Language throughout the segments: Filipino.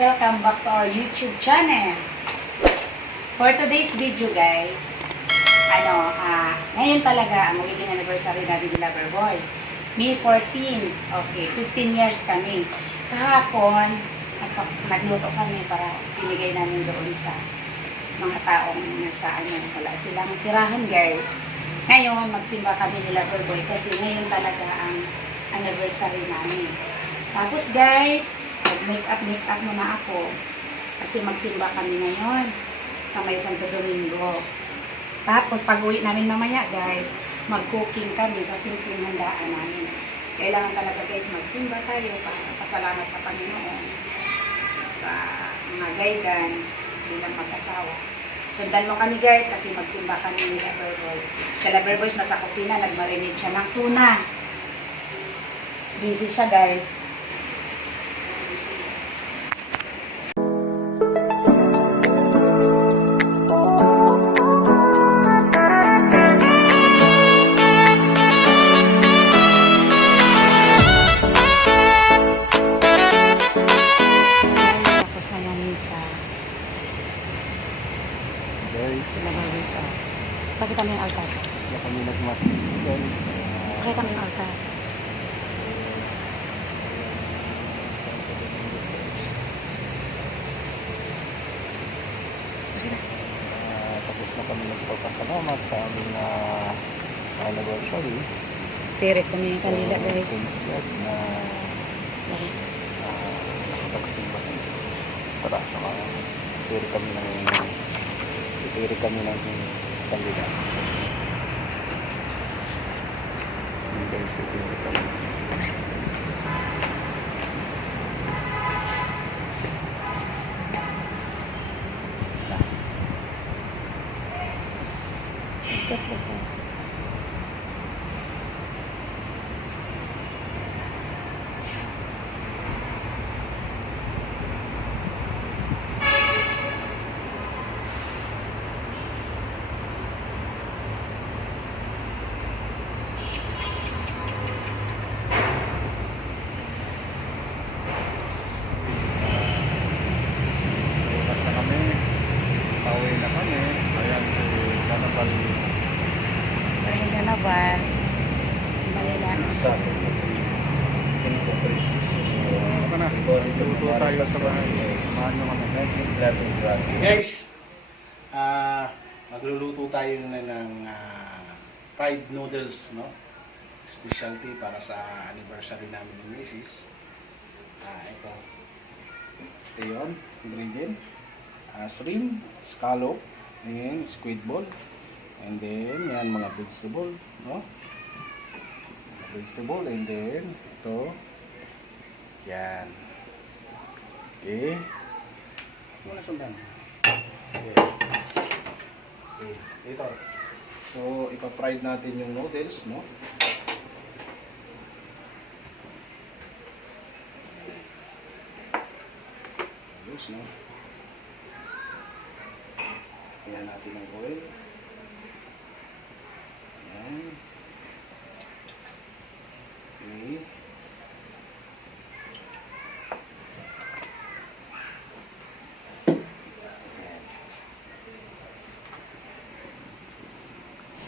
Welcome back to our YouTube channel. For today's video guys, ngayon talaga ang magiging anniversary natin ni Loverboy. May 14, okay, 15 years kami. Kahapon, nagluto kami para pinigay namin doon sa mga taong nasa wala silang tirahan guys. Ngayon, magsimba kami ni Loverboy kasi ngayon talaga ang anniversary namin. Tapos guys, make up muna ako kasi magsimba kami ngayon sa may Santo Domingo. Tapos pag uwi namin mamaya guys, mag-cooking kami sa simpleng handaan namin. Kailangan talaga guys magsimba tayo para pasalamat sa Panginoon sa mga guidance bilang mag-asawa. Sundan mo kami guys kasi magsimba kami ni Loverboy. Si Loverboy nasa kusina, nagmarinate siya ng tuna. Busy siya guys. Pakita mo yung altar. Sila kami nagmas guys. Pakita mo yung altar. Tapos na kami nagpapasalamat sa aming anniversary. Pirit kami yung kanila guys. Thanks God na nakapagsimba kami para sa mga piri kami ng kanila. Yung guys, piri kami. Carnaval Manila. Sa luto tayo sa bahay. Samahan nyo kami. Guys, magluluto tayo ng fried noodles, no? Specialty para sa anniversary namin ng Mrs. Ito yun, ingredient. Shrimp, scallop, and squid ball. And then, yan mga vegetable, no? Vegetable, and then, ito. Yan. Okay. Muna sundan. Okay. Okay. Ito. So, ipa-fried natin yung noodles, no? Ayos, no? Kaya natin ang oil. Yan. Okay.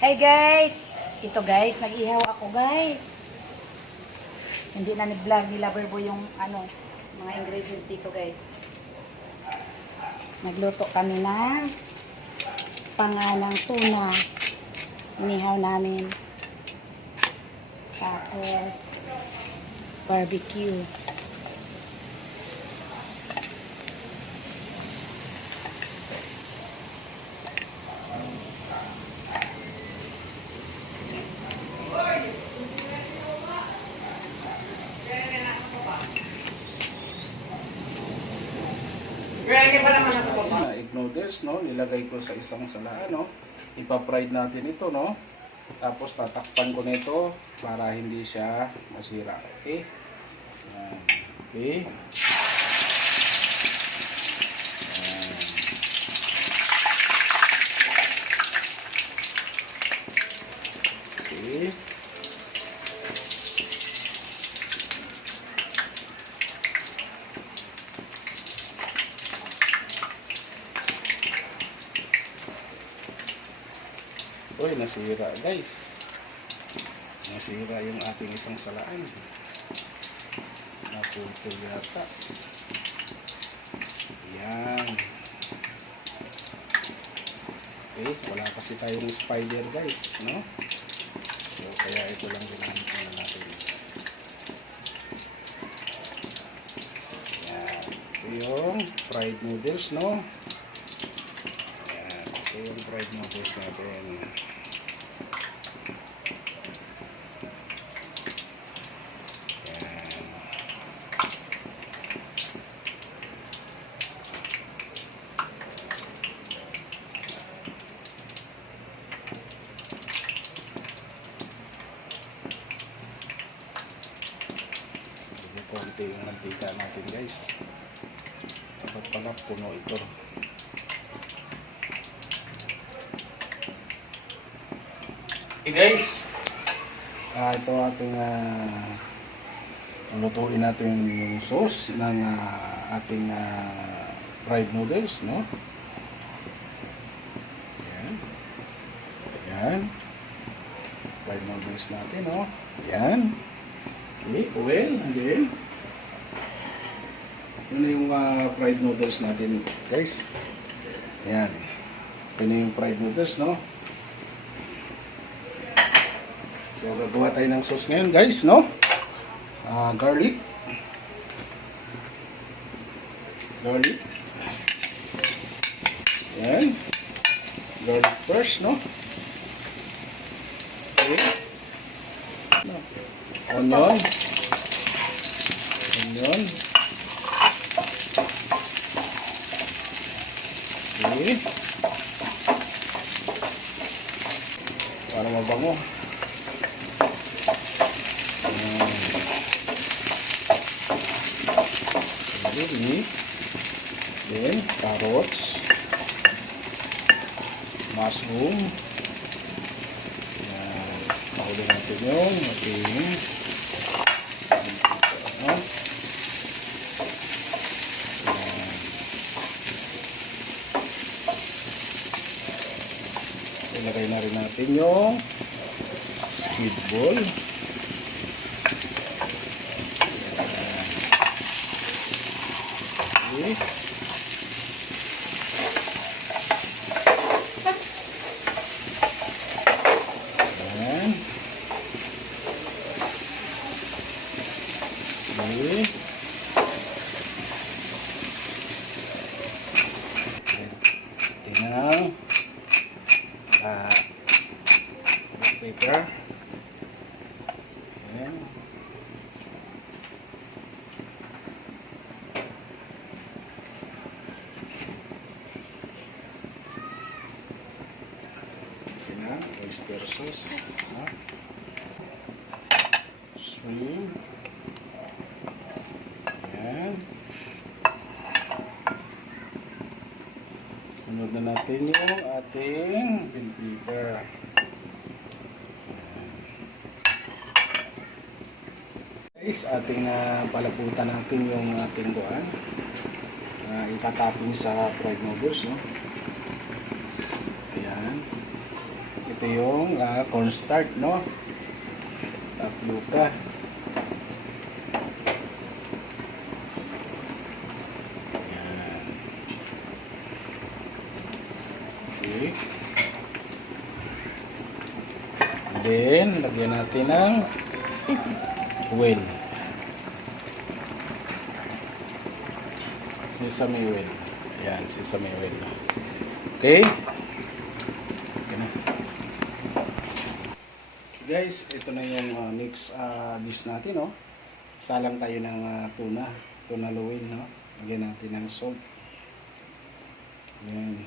Hey guys! Ito guys, nag-ihaw ako guys. Hindi na nag-vlog ni Loverboy yung mga ingredients dito guys. Nagluto kami ng panganang tuna. Inihaw namin. Tapos barbecue. Egg noodles, no? Nilagay ko sa isang salaan, no? Ipa-fried natin ito, no? Tapos tatakpan ko nito para hindi siya masira. Okay? Okay. Okay. Uy, nasira guys. Nasira yung ating isang salaan. Naputol yata. Yan. Okay, wala kasi tayong spider guys, no? So, kaya ito lang ginamit na natin. Yan. Ito yung fried noodles, no? Yan. Ito yung fried noodles natin. Konti yung mantika natin guys. Dapat pala puno ito. Okay guys, ito ating lutuin natin yung sauce ng ating fried noodles, no? Ayan. Ayan. Fried noodles natin, no? Ayan. Okay, oil again. Yun na yung fried noodles natin guys. Ayan. Ito na yung fried noodles, no? So gagawa tayo ng sauce ngayon guys, no? Garlic. Garlic. Ayan. Garlic first, no? Okay. Onion. Onion. Okay. Para mabango. Okay. Then, carrots. Mushroom. Yan. Pakuli natin yung ating ilagay na rin natin yung squid ball. Okay. Ayan. Okay. Tinang black pepper. Ayan. Tinang oyster sauce. Shrimp. Ayan. Sunod na natin yung ating bell pepper. Guys, ating palaputan natin yung ating buwan. Itatapin sa fried noodles, no? Ayan. Ito yung cornstarch, no? Tapioca. Ayan. Okay. And then, lagyan natin ng oil. Sesame oil. Ayan, sesame oil. Okay? Okay na. Guys, ito na yung next dish natin, no? Salang tayo ng tuna luwin, no? Lagyan natin ng salt. Ayan.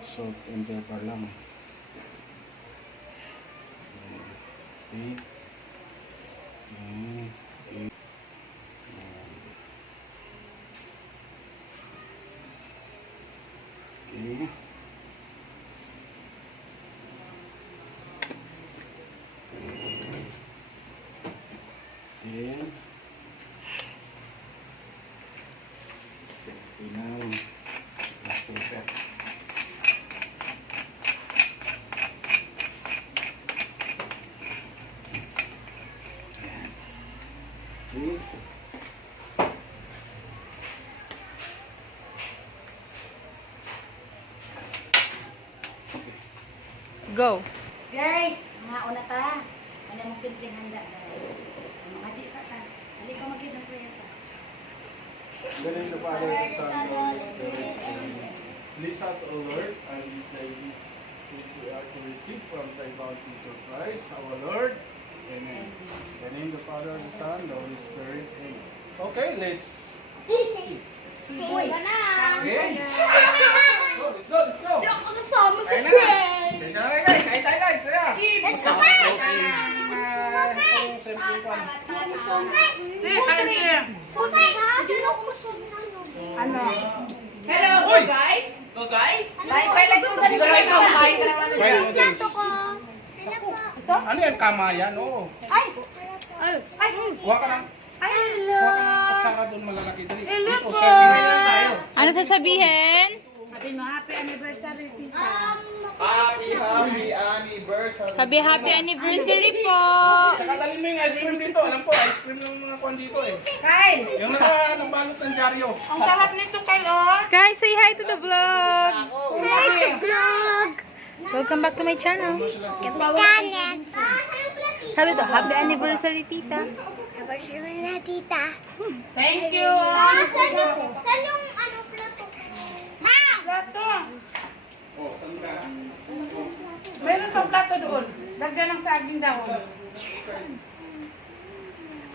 Salt and pepper lang. Okay. Okay. Then, tinang black pepper. Go. Guys, mga una ta. Ano mong simpleng handa, guys. Mga chisa ka. Dali ka mag-give ng prayer ka. Galing the Father, the Son, and the Holy Spirit. Amen. Bless us, O Lord, and this day which we are to receive from thy bounty through Christ, our Lord. Amen. In the name of the Father, the Son, the Holy Spirit. Amen. Okay, let's eat. Uy! Okay. Go, let's go, let's go. Hindi ako nasama sa Kain na. friend. Sensya na kayo, guys. Kain tayo, guys. Tara. Let's go back. Simple one. Ano? Hello, Uy! guys. Go, guys. Like ko sa Dito lang ikaw, kumain ka naman. Kain noodles. Ano yan? Kamayan? Oo. Ay! Kuha ka lang. Ay, Kuha ka ng kutsara doon malalaki. Dali. Dito, po. serving lang tayo. Ano sasabihin? Sabi mo, happy anniversary, tita. Happy anniversary! Happy anniversary po! Saka dalhin mo yung ice cream dito. Alam ko, ice cream ng mga kwan dito eh. Kyle! Yung nabalot ng dyaryo. Ang sarap nito, Kyle, oh! Sky, say hi to the vlog! Hi to vlog! Welcome back to my channel. Sabi to, happy anniversary, tita. Thank you! Saan yung ano, plato? Plato! Oh, saan ka? Meron pang plato doon. Lagyan ng saging dahon.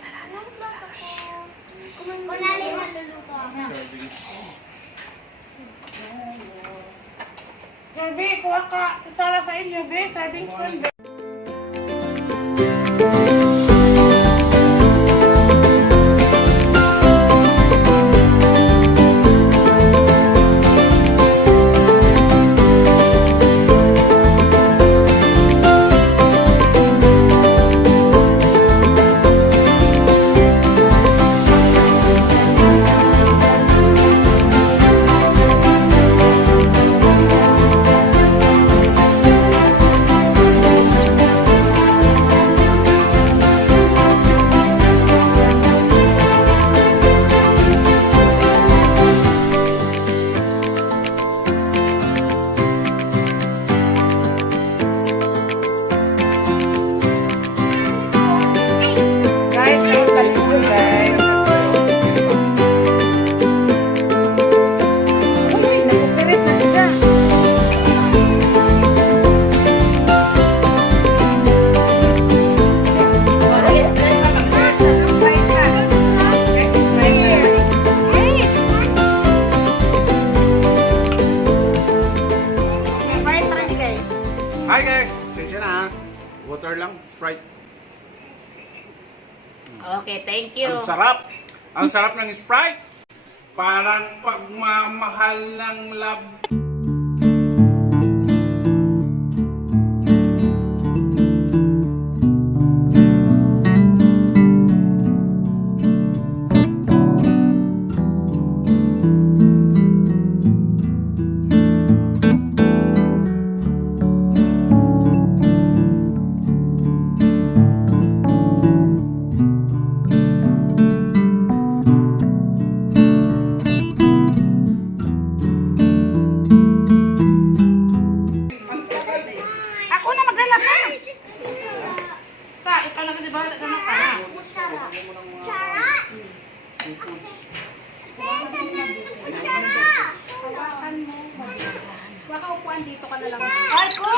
Anong plato ko? Kunali maluluto. Serving. Be, kuha ka. Kutsara sa inyo, Be. Serving spoon, Be. Guys, meron tayo doon, guys. Uy, nakupirit na siya. Hi guys! Sensya na ha. Water lang, Sprite. Okay, thank you. Ang sarap! Ang sarap ng Sprite! Parang pagmamahal ng love. Ako na maglalabas. Pa, ikaw na kasi bahala ka na ka. Charot! Hawakan mo. Baka upuan dito ka na lang. Ay, ko!